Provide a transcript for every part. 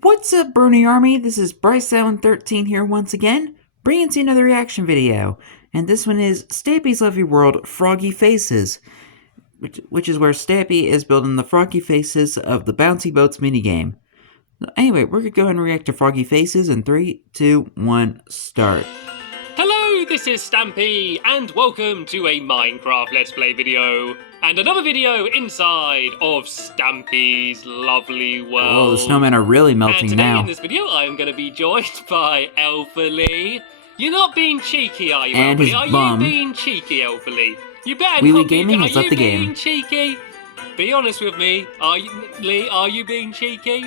What's up, Bernie Army? This is BryceAllen13 here once again, bringing to you another reaction video. And this one is Stampy's Lovely World Froggy Faces, which is where Stampy is building the Froggy Faces of the Bouncy Boats minigame. Anyway, we're gonna go ahead and react to Froggy Faces in 3, 2, 1, start. Hello, this is Stampy, and welcome to a Minecraft Let's Play video. And another video inside of Stampy's Lovely World. Oh, the snowmen are really melting and today now. In this video, I am going to be joined by Elfily. You're not being cheeky, are you, and Elfily? His are bum. you being cheeky, Elfily? You better Wee not be. Gaming has Are left you the game. being cheeky? Be honest with me. Are you, Lee? Are you being cheeky?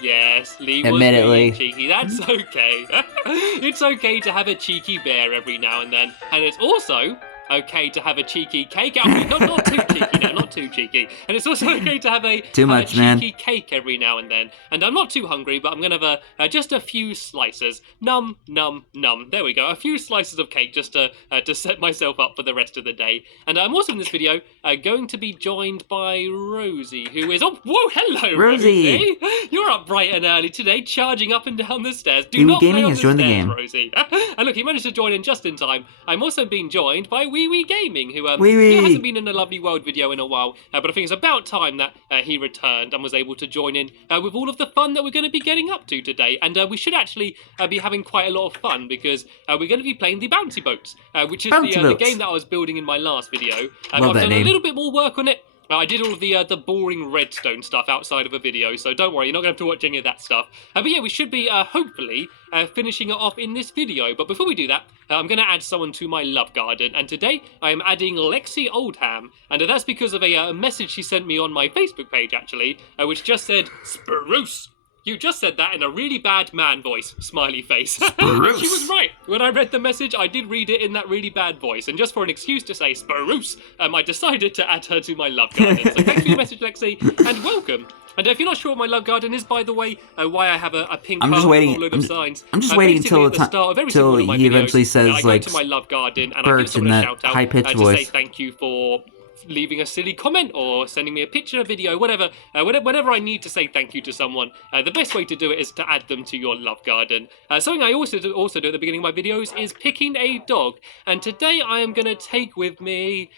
Yes, Lee was being cheeky. That's okay. It's okay to have a cheeky bear every now and then, and it's also okay to have a cheeky cake. Not too cheeky now, not too cheeky. And it's also okay to have a cheeky cake every now and then. And I'm not too hungry, but I'm gonna have just a few slices. Num, num, num. There we go. A few slices of cake just to set myself up for the rest of the day. And I'm also in this video going to be joined by Rosie, who is whoa, hello, Rosie. You're up bright and early today, charging up and down the stairs. Do not play on the stairs, Rosie. And look, he managed to join in just in time. I'm also being joined by Wee Gaming, who hasn't been in a Lovely World video in a while, but I think it's about time that he returned and was able to join in with all of the fun that we're going to be getting up to today. And we should actually be having quite a lot of fun because we're going to be playing the Bouncy Boats, which is the game that I was building in my last video. I've done a little bit more work on it. I did all of the boring redstone stuff outside of a video, so don't worry, you're not going to have to watch any of that stuff. But yeah, we should be, hopefully, finishing it off in this video. But before we do that, I'm going to add someone to my love garden. And today, I am adding Lexi Oldham. And that's because of a message she sent me on my Facebook page, actually, which just said, Spruce! You just said that in a really bad man voice, smiley face. She was right. When I read the message, I did read it in that really bad voice. And just for an excuse to say Spruce, I decided to add her to my love garden. So thanks for your message, Lexi, and welcome. And if you're not sure what my love garden is, by the way, why I have a pink card with a load of signs. I'm just waiting until he eventually says, I go to my love garden and I give someone a shout out to say thank you for leaving a silly comment or sending me a picture, a video, whatever. Whenever I need to say thank you to someone, the best way to do it is to add them to your love garden. Something I also do at the beginning of my videos is picking a dog. And today I am going to take with me...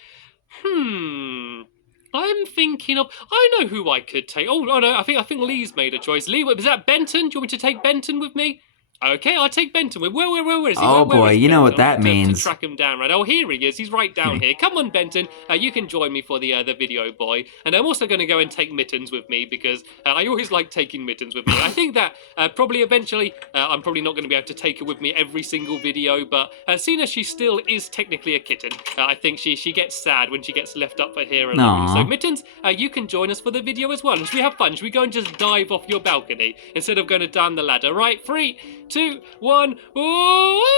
I'm thinking of... I know who I could take. Oh, no, I think Lee's made a choice. Lee, is that Benton? Do you want me to take Benton with me? Okay, I'll take Benton. Where is he? Oh boy, you know what that means. To track him down, right? Oh, here he is. He's right down here. Come on, Benton. You can join me for the video, boy. And I'm also going to go and take Mittens with me because I always like taking Mittens with me. I think that probably eventually I'm probably not going to be able to take her with me every single video, but seeing as she still is technically a kitten, I think she gets sad when she gets left up for here alone. So Mittens, you can join us for the video as well. And should we have fun? Should we go and just dive off your balcony instead of going down the ladder? Right, 3, 2, 1. Oh!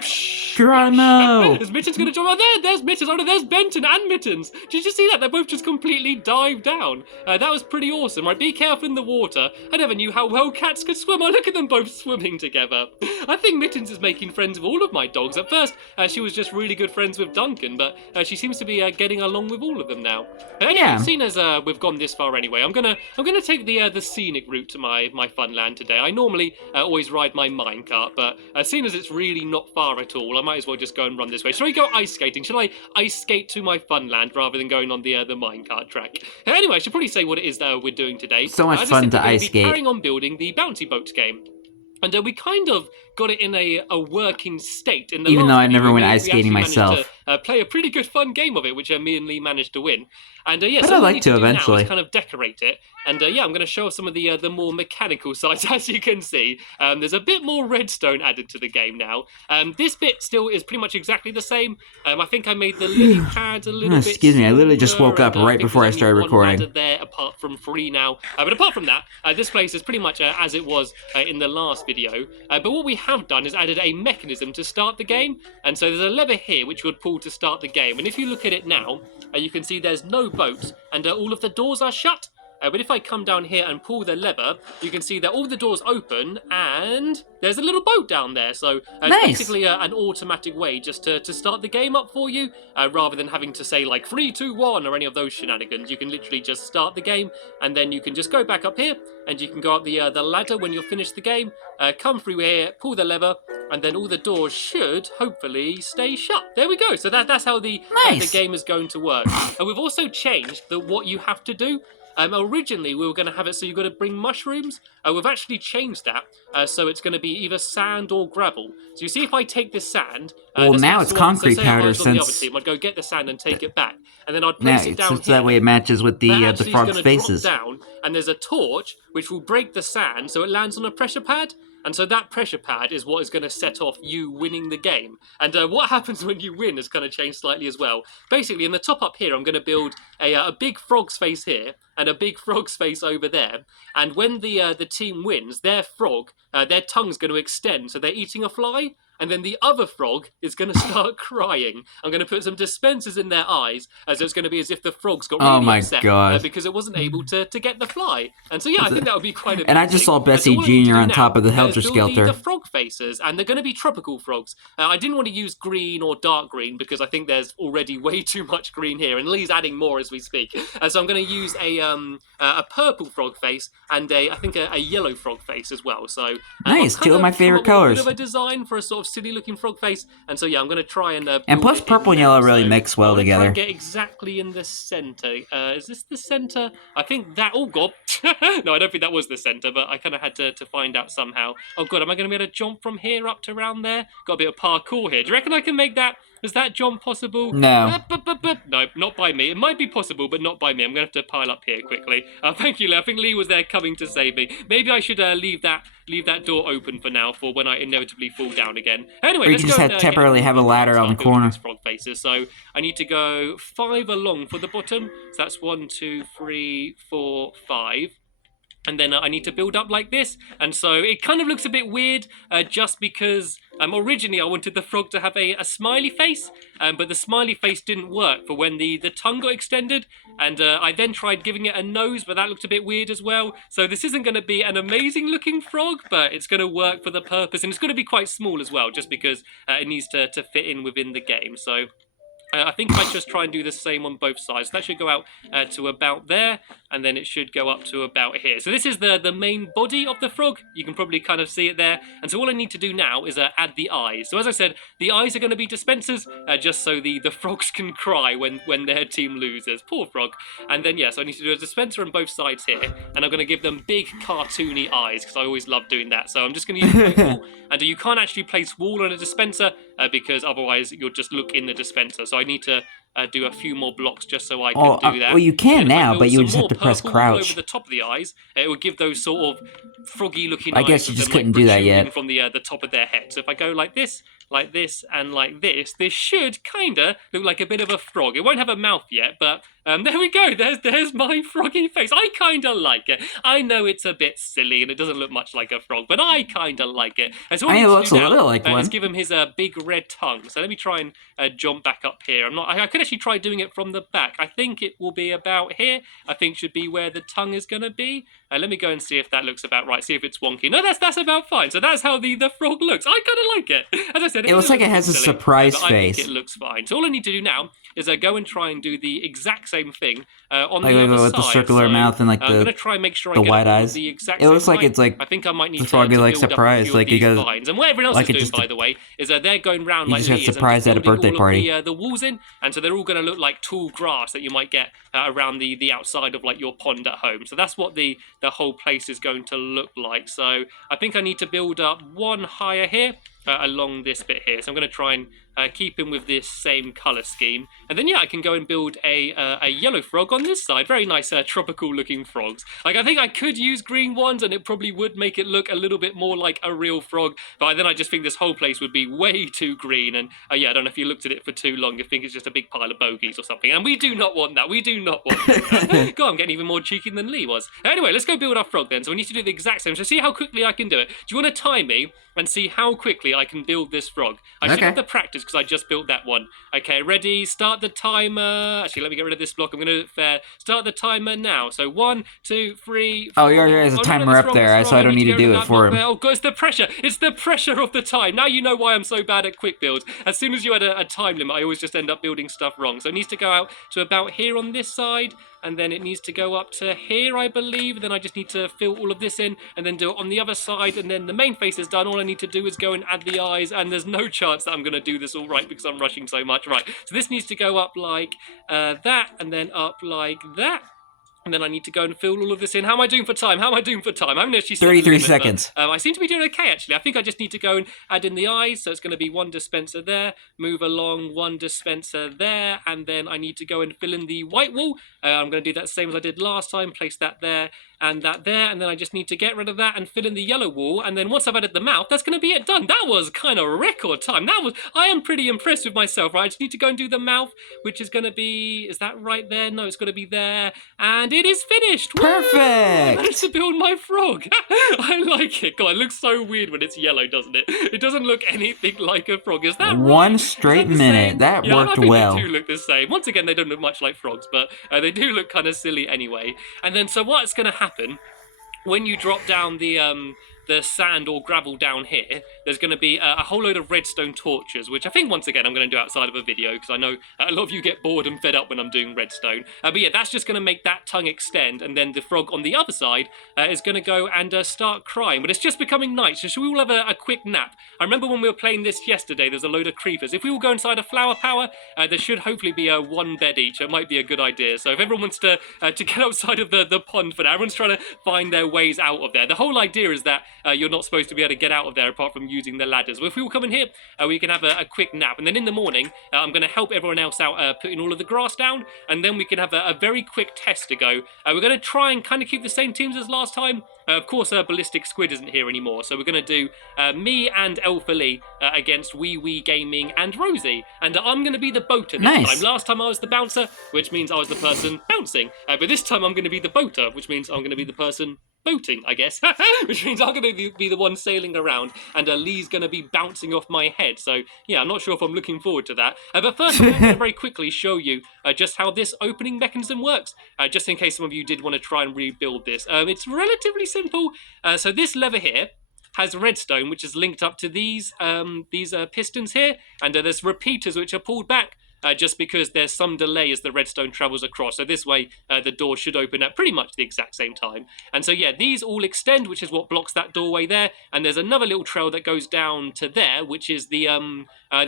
Geronimo! Is Mittens going to join? Oh, there's Mittens. Oh, no, there's Benton and Mittens. Did you see that? They both just completely dived down. That was pretty awesome. Right, be careful in the water. I never knew how well cats could swim. Oh, look at them both swimming together. I think Mittens is making friends with all of my dogs. At first, she was just really good friends with Duncan, but she seems to be getting along with all of them now. Anyway, seeing as we've gone this far anyway, I'm gonna take the scenic route to my fun land today. I normally always ride my minecart, but seeing as it's really not far at all, I might as well just go and run this way. Shall I go ice skating? Shall I ice skate to my fun land rather than going on the minecart track? Anyway, I should probably say what it is that we're doing today. So much fun to ice skate. Carrying on building the Bouncy Boats game. And we kind of got it in a working state. In the Even though I never went ice skating myself. Play a pretty good fun game of it, which me and Lee managed to win. And yeah, but so I'd like to eventually kind of decorate it. And yeah, I'm going to show some of the more mechanical sides. As you can see, there's a bit more redstone added to the game now. This bit still is pretty much exactly the same. I think I made the lily pads a little bit. Excuse me, I literally just woke up right before I started recording. There, apart from 3 now. But apart from that, this place is pretty much as it was in the last video. But what we have done is added a mechanism to start the game. And so there's a lever here which would pull to start the game. And if you look at it now, you can see there's no boats and all of the doors are shut. But if I come down here and pull the lever, you can see that all the doors open and there's a little boat down there. So it's basically an automatic way just to start the game up for you, rather than having to say like 3, 2, 1 or any of those shenanigans. You can literally just start the game, and then you can just go back up here, and you can go up the ladder when you're finished the game, come through here, pull the lever, and then all the doors should hopefully stay shut. There we go. So that's how the game is going to work. And we've also changed what you have to do. Originally, we were going to have it so you've got to bring mushrooms. We've actually changed that, so it's going to be either sand or gravel. So you see, if I take this sand... well, now it's concrete powder, since... the other team, I'd go get the sand and take it back, and then I'd place it down here. That way it matches with the frog's faces. Drop down, and there's a torch, which will break the sand, so it lands on a pressure pad. And so that pressure pad is what is going to set off you winning the game. And what happens when you win is going to change slightly as well. Basically, in the top up here, I'm going to build a big frog's face here and a big frog's face over there. And when the team wins, their frog, their tongue's going to extend, so they're eating a fly. And then the other frog is going to start crying. I'm going to put some dispensers in their eyes, as it's going to be as if the frogs got really upset because it wasn't able to get the fly. And so, yeah, I think that would be quite a big And I just saw Bessie Jr. on top of the Helter Skelter. The frog faces, and they're going to be tropical frogs. I didn't want to use green or dark green because I think there's already way too much green here, and Lee's adding more as we speak. So I'm going to use a purple frog face and I think a yellow frog face as well. So nice, two of my favorite colors. A bit of a design for a sort of silly looking frog face, and so yeah, I'm going to try and plus purple and yellow really mix well together. Try and get exactly in the center. Is this the center? I think that. Oh god, no, I don't think that was the center, but I kind of had to find out somehow. Oh god, am I going to be able to jump from here up to around there? Got a bit of parkour here. Do you reckon I can make that? Is that jump possible? No. No, not by me. It might be possible, but not by me. I'm going to have to pile up here quickly. Thank you, Lee. I think Lee was there coming to save me. Maybe I should leave that door open for now for when I inevitably fall down again. Anyway, or you just temporarily have a ladder on the corner. Frog faces. So I need to go 5 along for the bottom. So that's 1, 2, 3, 4, 5. And then I need to build up like this. And so it kind of looks a bit weird just because originally I wanted the frog to have a smiley face, but the smiley face didn't work for when the tongue got extended. And I then tried giving it a nose, but that looked a bit weird as well. So this isn't going to be an amazing looking frog, but it's going to work for the purpose. And it's going to be quite small as well, just because it needs to fit in within the game. So... I think I might just try and do the same on both sides. That should go out to about there, and then it should go up to about here. So this is the main body of the frog. You can probably kind of see it there. And so all I need to do now is add the eyes. So as I said, the eyes are going to be dispensers, just so the frogs can cry when their team loses. Poor frog. And then, yeah, so I need to do a dispenser on both sides here, and I'm going to give them big cartoony eyes, because I always love doing that. So I'm just going to use wall, and you can't actually place wall on a dispenser, because otherwise you'll just look in the dispenser. So I need to do a few more blocks just so I can do that. Well, you can now, but you just have to press crouch. Over the top of the eyes, it would give those sort of froggy-looking eyes. I guess you just couldn't do that yet. From the top of their head. So if I go like this, and like this should kinda look like a bit of a frog. It won't have a mouth yet, but there we go. There's my froggy face. I kinda like it. I know it's a bit silly and it doesn't look much like a frog, but I kinda like it. And so it looks a little like one. Let's give him his big red tongue. So let me try and jump back up here. I could actually try doing it from the back. I think it will be about here. I think should be where the tongue is gonna be. Let me go and see if that looks about right. See if it's wonky. No, that's about fine. So that's how the frog looks. I kind of like it. As I said, it looks like it has a surprise face. I think it looks fine. So all I need to do now is go and try and do the exact same thing on the other side. With the circular mouth and like I'm gonna try and make sure the I get white eyes. The exact it looks same like it's like I think I might need the froggy like surprise, like it goes. Vines. And what everyone else is doing, by the way, is they're going round like these. Surprised at a birthday party. The walls in, and so they're all going to look like tall grass that you might get around the outside of like your pond at home. So that's what the whole place is going to look like. So I think I need to build up one higher here. Along this bit here. So I'm going to try and keep him with this same colour scheme. And then, yeah, I can go and build a yellow frog on this side. Very nice tropical looking frogs. Like, I think I could use green ones and it probably would make it look a little bit more like a real frog. But then I just think this whole place would be way too green. And yeah, I don't know if you looked at it for too long, you think it's just a big pile of bogeys or something. And we do not want that. We do not want that. God, I'm getting even more cheeky than Lee was. Anyway, let's go build our frog then. So we need to do the exact same. So see how quickly I can do it. Do you want to time me and see how quickly I can build this frog? I should have the practice because I just built that one. Okay, ready? Start the timer. Actually, let me get rid of this block. I'm going to start the timer now. So 1, 2, 3, 4. Oh, there's a timer up there, so I don't need to do it for him. Oh, God, it's the pressure. It's the pressure of the time. Now you know why I'm so bad at quick builds. As soon as you had a time limit, I always just end up building stuff wrong. So it needs to go out to about here on this side, and then it needs to go up to here, I believe. Then I just need to fill all of this in, and then do it on the other side, and then the main face is done. All I need to do is go and add the eyes, and there's no chance that I'm going to do this all right because I'm rushing so much. Right, so this needs to go up like that, and then up like that. And then I need to go and fill all of this in. How am I doing for time? I haven't actually 33 seconds. But, I seem to be doing okay, actually. I think I just need to go and add in the eyes. So it's going to be 1 dispenser there. Move along 1 dispenser there. And then I need to go and fill in the white wall. I'm going to do that same as I did last time. Place that there and that there. And then I just need to get rid of that and fill in the yellow wall. And then once I've added the mouth, that's going to be it done. That was kind of record time. I am pretty impressed with myself, right? I just need to go and do the mouth, which is going to be, is that right there? No, it's going to be there. And it is finished. Perfect. I managed to build my frog. I like it. God, it looks so weird when it's yellow, doesn't it? It doesn't look anything like a frog. Is that right? One straight minute. That worked well. They do look the same. Once again, they don't look much like frogs, but they do look kind of silly anyway. And then, so what's going to happen when you drop down the sand or gravel down here, there's going to be a whole load of redstone torches, which I think, once again, I'm going to do outside of a video, because I know a lot of you get bored and fed up when I'm doing redstone. But yeah, that's just going to make that tongue extend, and then the frog on the other side is going to go and start crying. But it's just becoming night, so should we all have a quick nap? I remember when we were playing this yesterday, there's a load of creepers. If we all go inside a flower power, there should hopefully be 1 bed each. It might be a good idea. So if everyone wants to get outside of the pond for now, everyone's trying to find their ways out of there. The whole idea is that you're not supposed to be able to get out of there apart from using the ladders. Well, if we all come in here, we can have a quick nap. And then in the morning, I'm going to help everyone else out putting all of the grass down. And then we can have a very quick test to go. We're going to try and kind of keep the same teams as last time. Of course, Ballistic Squid isn't here anymore. So we're going to do me and Elfa Lee against Wee Wee Gaming and Rosie. And I'm going to be the boater this time. Last time I was the bouncer, which means I was the person bouncing. But this time I'm going to be the boater, which means I'm going to be the person boating, I guess, which means I'm going to be the one sailing around, and Lee's going to be bouncing off my head. So yeah, I'm not sure if I'm looking forward to that. But first, I'm going to very quickly show you just how this opening mechanism works, just in case some of you did want to try and rebuild this. It's relatively simple. So this lever here has redstone, which is linked up to these pistons here, and there's repeaters which are pulled back. Just because there's some delay as the redstone travels across. So this way, the door should open at pretty much the exact same time. And so yeah, these all extend, which is what blocks that doorway there. And there's another little trail that goes down to there, which is the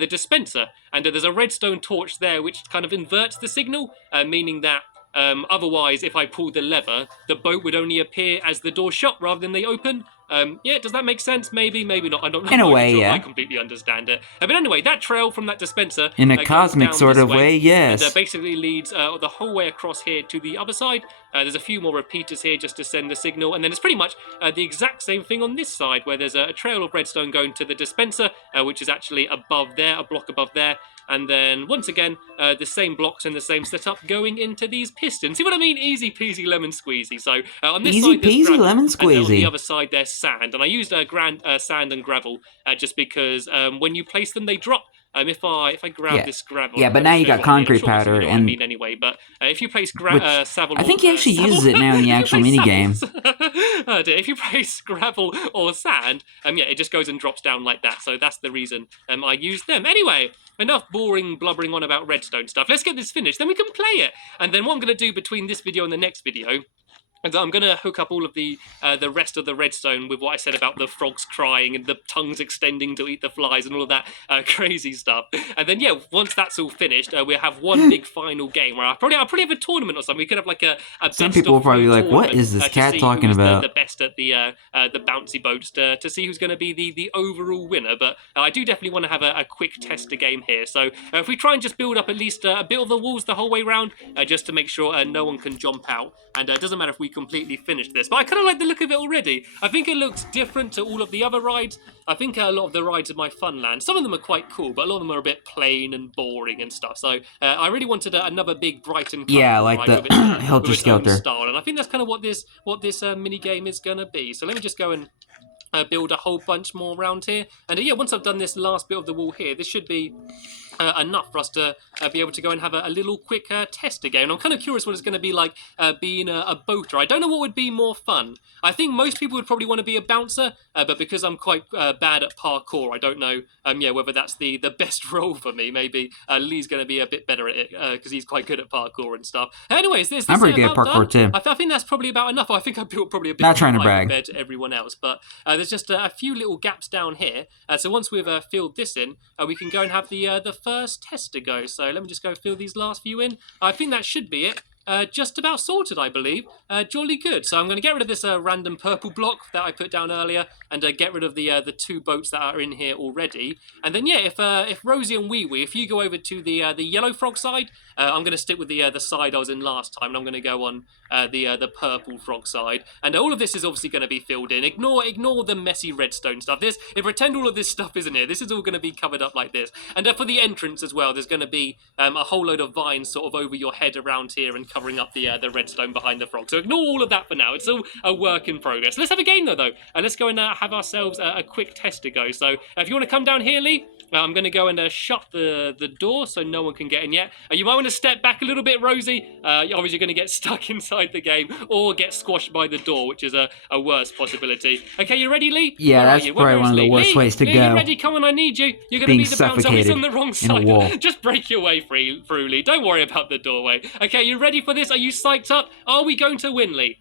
dispenser. And there's a redstone torch there, which kind of inverts the signal, meaning that otherwise, if I pull the lever, the boat would only appear as the door shut rather than they open. Yeah, does that make sense? Maybe, maybe not. In a way, yeah. I completely understand it. But anyway, that trail from that dispenser... In a cosmic sort of way, yes. And basically leads the whole way across here to the other side. There's a few more repeaters here just to send the signal. And then it's pretty much the exact same thing on this side, where there's a trail of redstone going to the dispenser, which is actually above there, a block above there. And then, once again, the same blocks in the same setup going into these pistons. See what I mean? Easy peasy lemon squeezy. So, on this side, there's gravel, lemon squeezy. And on the other side, there's sand. And I used sand and gravel just because when you place them, they drop. If I grab this gravel... Yeah, but now you got concrete powder. You know what I mean anyway. But if you place gravel... I think he actually uses it now in the actual minigame. Oh dear. If you place gravel or sand, yeah, it just goes and drops down like that. So that's the reason I used them. Anyway, enough boring blubbering on about redstone stuff. Let's get this finished, then we can play it. And then what I'm going to do between this video and the next video... And I'm going to hook up all of the rest of the redstone with what I said about the frogs crying and the tongues extending to eat the flies and all of that crazy stuff. And then, yeah, once that's all finished, we'll have one big final game where I'll probably have a tournament or something. We could have like a Some people will probably be like, what is this cat talking about? The best at the bouncy boats to see who's going to be the overall winner. But I do definitely want to have a quick tester game here. So if we try and just build up at least a bit of the walls the whole way around, just to make sure no one can jump out. And it doesn't matter if we completely finished this, but I kind of like the look of it already. I think it looks different to all of the other rides. I think a lot of the rides in my Funland, some of them are quite cool, but a lot of them are a bit plain and boring and stuff. So I really wanted another big bright and colourful like ride the Helter Skelter style, and I think that's kind of what this mini game is gonna be. So let me just go and build a whole bunch more around here. And yeah, once I've done this last bit of the wall here, this should be enough for us to be able to go and have a little quick test again. I'm kind of curious what it's going to be like being a boater. I don't know what would be more fun. I think most people would probably want to be a bouncer, but because I'm quite bad at parkour, I don't know whether that's the best role for me. Maybe Lee's going to be a bit better at it because he's quite good at parkour and stuff. Anyways, I'm pretty good at parkour too. I think that's probably about enough. I think I built probably a bit not trying to brag compared to everyone else, but there's just a few little gaps down here. So once we've filled this in, we can go and have the first test to go. So let me just go fill these last few in. I think that should be it. Just about sorted, I believe. Jolly good. So I'm going to get rid of this random purple block that I put down earlier, and get rid of the 2 boats that are in here already. And then yeah, if Rosie and Wee Wee, if you go over to the yellow frog side, I'm going to stick with the side I was in last time, and I'm going to go on the purple frog side. And all of this is obviously going to be filled in. Ignore the messy redstone stuff. Pretend all of this stuff isn't here. This is all going to be covered up like this. And for the entrance as well, there's going to be a whole load of vines sort of over your head around here and covering up the redstone behind the frog. So ignore all of that for now. It's all a work in progress. Let's have a game though. And let's go and have ourselves a quick test to go. So if you want to come down here, Lee, I'm going to go and shut the door so no one can get in yet. You might want to step back a little bit, Rosie. You're obviously going to get stuck inside the game or get squashed by the door, which is a worse possibility. Okay, you ready, Lee? Yeah, that's probably one of the worst ways to go. You ready? Come on, I need you. You're going to be the bouncer. He's on the wrong side. Just break your way through, Lee. Don't worry about the doorway. Okay, you ready for this? Are you psyched up? Are we going to win, Lee?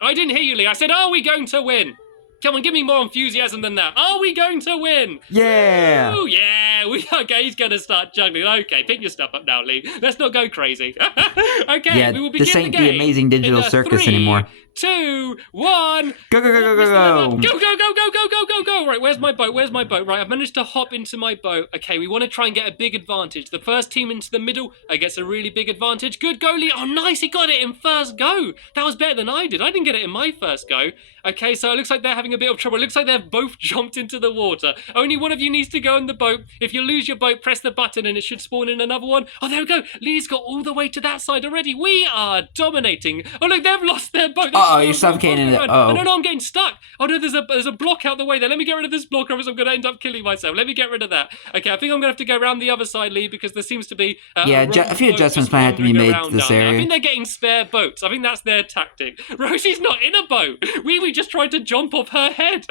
I didn't hear you, Lee. I said, are we going to win? Come on, give me more enthusiasm than that. Are we going to win? Yeah. Oh, yeah. Okay, he's going to start juggling. Okay, pick your stuff up now, Lee. Let's not go crazy. Okay, yeah, we will begin this ain't the game. The amazing digital circus anymore. 2, 1. Go, go, go, go, go, go. Go, go, go, go, go, go, go, go. Right, where's my boat? Right, I've managed to hop into my boat. Okay, we want to try and get a big advantage. The first team into the middle gets a really big advantage. Good go, Lee. Oh, nice. He got it in first go. That was better than I did. I didn't get it in my first go. Okay, so it looks like they're having a bit of trouble. It looks like they've both jumped into the water. Only one of you needs to go in the boat. If you lose your boat, press the button and it should spawn in another one. Oh, there we go. Lee's got all the way to that side already. We are dominating. Oh, look, they've lost their boat. Oh, you're suffocating it. Oh, no, I'm getting stuck. Oh, no, there's a block out the way there. Let me get rid of this block or else I'm going to end up killing myself. Let me get rid of that. Okay, I think I'm going to have to go around the other side, Lee, because there seems to be a few adjustments might have to be made to this area. I think they're getting spare boats. I think that's their tactic. Rosie's not in a boat. Wee Wee just tried to jump off her head.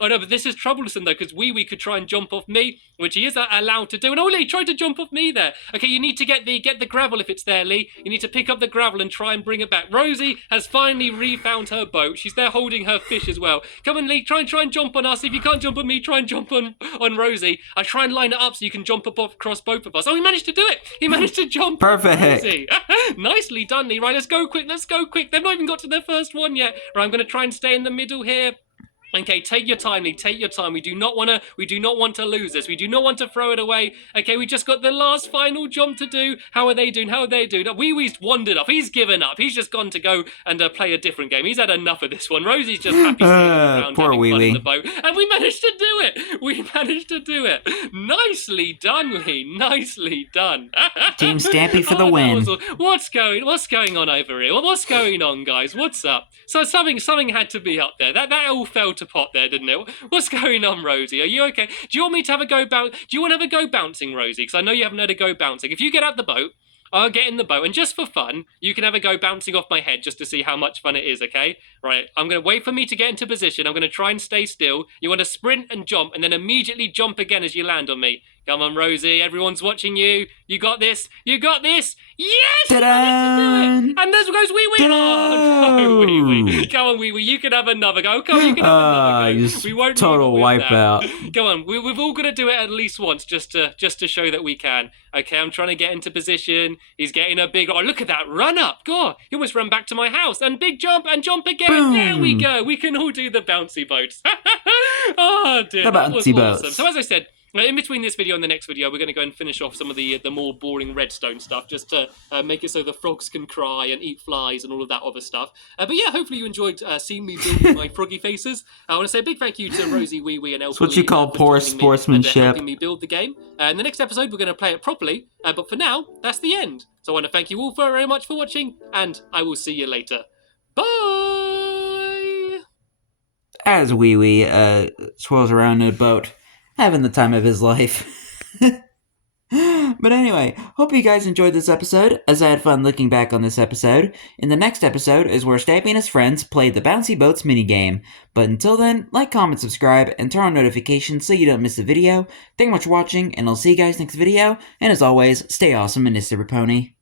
Oh, no, but this is troublesome, though, because Wee Wee could try and jump off me, which he is allowed to do. And Lee tried to jump off me there. Okay, you need to get the gravel if it's there, Lee. You need to pick up the gravel and try and bring it back. Rosie has finally refound her boat. She's there holding her fish as well. Come on, Lee, try and jump on us. If you can't jump on me, try and jump on Rosie. I try and line it up so you can jump up across both of us. Oh, he managed to do it. He managed to jump. Perfect. Rosie. Nicely done, Lee. Right, let's go quick. They've not even got to their first one yet. Right, I'm going to try and stay in the middle here. Okay, take your time, Lee. Take your time. We do not want to lose this. We do not want to throw it away. Okay, we just got the last final jump to do. How are they doing? Wee Wee's wandered off. He's given up. He's just gone to go and play a different game. He's had enough of this one. Rosie's just happy sitting around poor having Wee fun Wee. in the boat. And we managed to do it. Nicely done, Lee. Nicely done. Team Stampy for the win. What's going on over here? What's going on, guys? What's up? So something had to be up there. That all fell to pot there, didn't it? What's going on, Rosie? Are you okay? Do you want me to have a go Do you want to have a go bouncing, Rosie? Because I know you haven't had a go bouncing. If you get out the boat, I'll get in the boat, and just for fun, you can have a go bouncing off my head just to see how much fun it is, okay? Right, I'm going to wait for me to get into position. I'm going to try and stay still. You want to sprint and jump, and then immediately jump again as you land on me. Come on, Rosie. Everyone's watching you. You got this. Yes! Ta-da! And there goes Wee Wee. Oh, no, Wee Wee. Come on, Wee Wee. You can have another go. Come on, you can have another go. We won't total wipeout. Come on. We've all got to do it at least once just to show that we can. Okay, I'm trying to get into position. He's getting a big... Oh, look at that. Run up. God, he almost ran back to my house. And big jump and jump again. Boom. There we go. We can all do the bouncy boats. Oh, dear. The That was bouncy awesome. boats. So as I said, in between this video and the next video, we're going to go and finish off some of the more boring redstone stuff, just to make it so the frogs can cry and eat flies and all of that other stuff. But yeah, hopefully you enjoyed seeing me building my froggy faces. I want to say a big thank you to Rosie, Wee Wee, and Elfie. It's what you call poor sportsmanship. Helping me build the game. In the next episode, we're going to play it properly. But for now, that's the end. So I want to thank you all very much for watching, and I will see you later. Bye! as Wee Wee swirls around in a boat, having the time of his life. But anyway, hope you guys enjoyed this episode, as I had fun looking back on this episode. In the next episode is where Stampy and his friends played the Bouncy Boats minigame. But until then, like, comment, subscribe, and turn on notifications so you don't miss a video. Thank you much for watching, and I'll see you guys next video, and as always, stay awesome and Mr. Pony.